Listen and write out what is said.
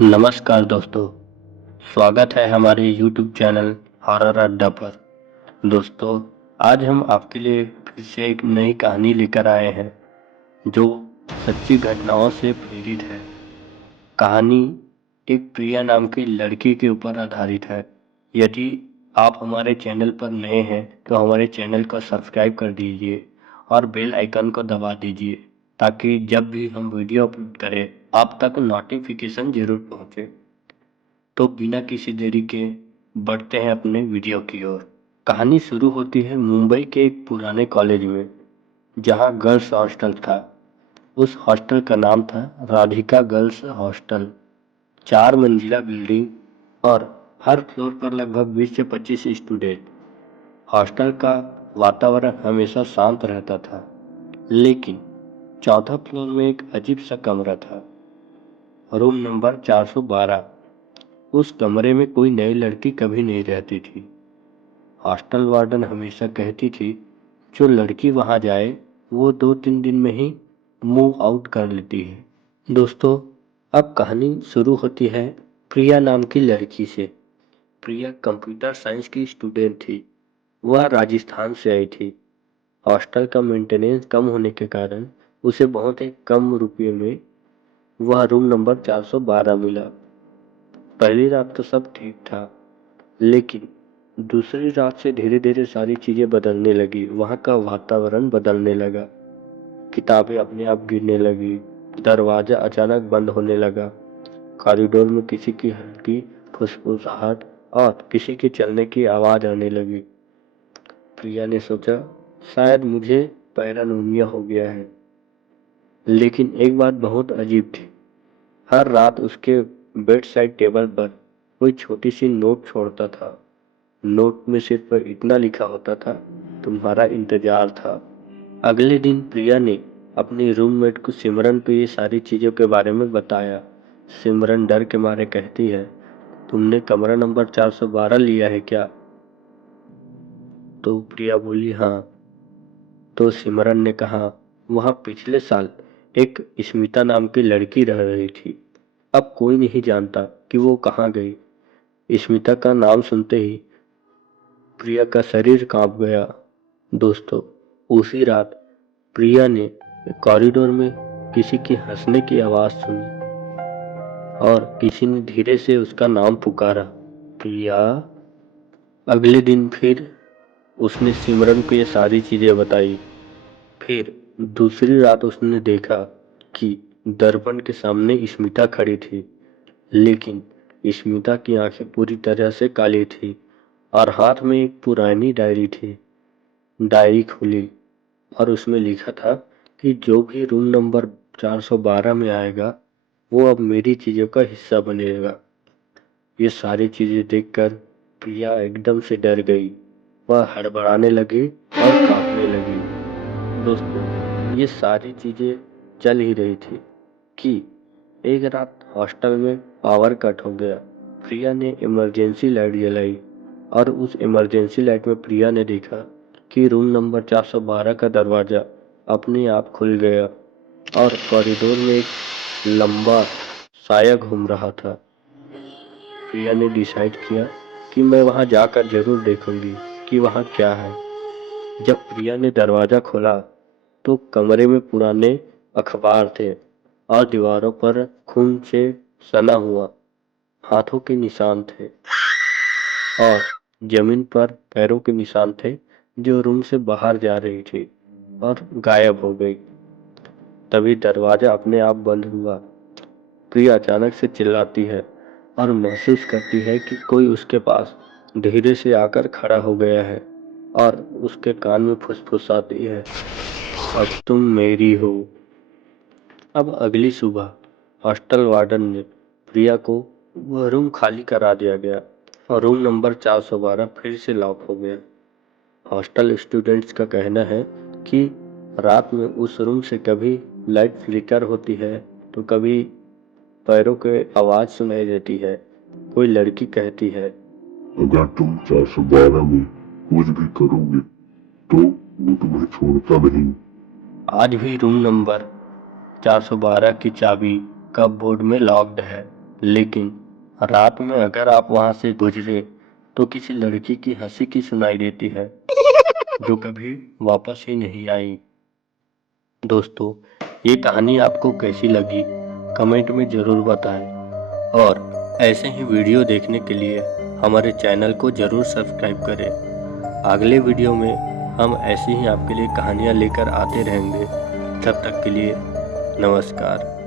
नमस्कार दोस्तों, स्वागत है हमारे YouTube चैनल हॉरर अड्डा पर। दोस्तों, आज हम आपके लिए फिर से एक नई कहानी लेकर आए हैं जो सच्ची घटनाओं से प्रेरित है। कहानी एक प्रिया नाम की लड़की के ऊपर आधारित है। यदि आप हमारे चैनल पर नए हैं तो हमारे चैनल को सब्सक्राइब कर दीजिए और बेल आइकन को दबा दीजिए ताकि जब भी हम वीडियो अपलोड करें आप तक नोटिफिकेशन जरूर पहुंचे। तो बिना किसी देरी के बढ़ते हैं अपने वीडियो की ओर। कहानी शुरू होती है मुंबई के एक पुराने कॉलेज में, जहां गर्ल्स हॉस्टल था। उस हॉस्टल का नाम था राधिका गर्ल्स हॉस्टल। 4 मंजिला बिल्डिंग और हर फ्लोर पर लगभग 20 से 25 स्टूडेंट। हॉस्टल का वातावरण हमेशा शांत रहता था, लेकिन चौथा फ्लोर में एक अजीब सा कमरा था, रूम नंबर 412। उस कमरे में कोई नई लड़की कभी नहीं रहती थी। हॉस्टल वार्डन हमेशा कहती थी जो लड़की वहां जाए वो 2-3 दिन में ही मूव आउट कर लेती है। दोस्तों, अब कहानी शुरू होती है प्रिया नाम की लड़की से। प्रिया कंप्यूटर साइंस की स्टूडेंट थी। वह राजस्थान से आई थी। हॉस्टल का मेंटेनेंस कम होने के कारण उसे बहुत ही कम रुपये में वह रूम नंबर 412 मिला। पहली रात तो सब ठीक था, लेकिन दूसरी रात से धीरे धीरे सारी चीजें बदलने लगी। वहां का वातावरण बदलने लगा। किताबें अपने आप गिरने लगी। दरवाजा अचानक बंद होने लगा। कॉरिडोर में किसी की हल्की फुसफुसाहट और किसी के चलने की आवाज आने लगी। प्रिया ने सोचा शायद मुझे पैरानोमिया हो गया है। लेकिन एक बात बहुत अजीब थी। हर रात उसके बेड साइड टेबल पर कोई छोटी सी नोट छोड़ता था। नोट में सिर्फ इतना लिखा होता था, तुम्हारा इंतजार था। अगले दिन प्रिया ने अपनी रूममेट को सिमरन को ये सारी चीजों के बारे में बताया। सिमरन डर के मारे कहती है, तुमने कमरा नंबर 412 लिया है क्या? तो प्रिया बोली हाँ। तो सिमरन ने कहा, वहां पिछले साल एक स्मिता नाम की लड़की रह रही थी। अब कोई नहीं जानता कि वो कहाँ गई। स्मिता का नाम सुनते ही प्रिया का शरीर कांप गया। दोस्तों, उसी रात प्रिया ने कॉरिडोर में किसी की हंसने की आवाज सुनी और किसी ने धीरे से उसका नाम पुकारा, प्रिया। अगले दिन फिर उसने सिमरन को ये सारी चीजें बताई। फिर दूसरी रात उसने देखा कि दर्पण के सामने स्मिता खड़ी थी, लेकिन स्मिता की आंखें पूरी तरह से काली थी और हाथ में एक पुरानी डायरी थी। डायरी खुली और उसमें लिखा था कि जो भी रूम नंबर 412 में आएगा वो अब मेरी चीजों का हिस्सा बनेगा। ये सारी चीजें देखकर प्रिया एकदम से डर गई। वह हड़बड़ाने लगी और कांपने लगी। दोस्तों, ये सारी चीजें चल ही रही थी कि एक रात हॉस्टल में पावर कट हो गया। प्रिया ने इमरजेंसी लाइट जलाई और उस इमरजेंसी लाइट में प्रिया ने देखा कि रूम नंबर 412 का दरवाजा अपने आप खुल गया और कॉरिडोर में एक लंबा साया घूम रहा था। प्रिया ने डिसाइड किया कि मैं वहां जाकर जरूर देखूंगी कि वहां क्या है। जब प्रिया ने दरवाजा खोला तो कमरे में पुराने अखबार थे और दीवारों पर खून से सना हुआ हाथों के निशान थे और जमीन पर पैरों के निशान थे जो रूम से बाहर जा रही थी और गायब हो गई। तभी दरवाजा अपने आप बंद हुआ। प्रिया अचानक से चिल्लाती है और महसूस करती है कि कोई उसके पास धीरे से आकर खड़ा हो गया है और उसके कान में फुसफुसाती है, अब तुम मेरी हो। अब अगली सुबह हॉस्टल वार्डन ने प्रिया को वह रूम खाली करा दिया गया और रूम नंबर 412 फिर से लॉक हो गया। हॉस्टल स्टूडेंट्स का कहना है कि रात में उस रूम से कभी लाइट फ्लिकर होती है तो कभी पैरों की आवाज सुनाई देती है। कोई लड़की कहती है, अगर तुम 412 में कुछ भी करोगे तो वो तुम्हें छोड़ता नहीं। आज भी रूम नंबर 412 की चाबी कपबोर्ड में लॉक्ड है। लेकिन रात में अगर आप वहां से गुजरे तो किसी लड़की की हंसी की सुनाई देती है जो कभी वापस ही नहीं आई। दोस्तों, ये कहानी आपको कैसी लगी कमेंट में ज़रूर बताएं और ऐसे ही वीडियो देखने के लिए हमारे चैनल को ज़रूर सब्सक्राइब करें। अगले वीडियो में हम ऐसी ही आपके लिए कहानियाँ लेकर आते रहेंगे। तब तक के लिए नमस्कार।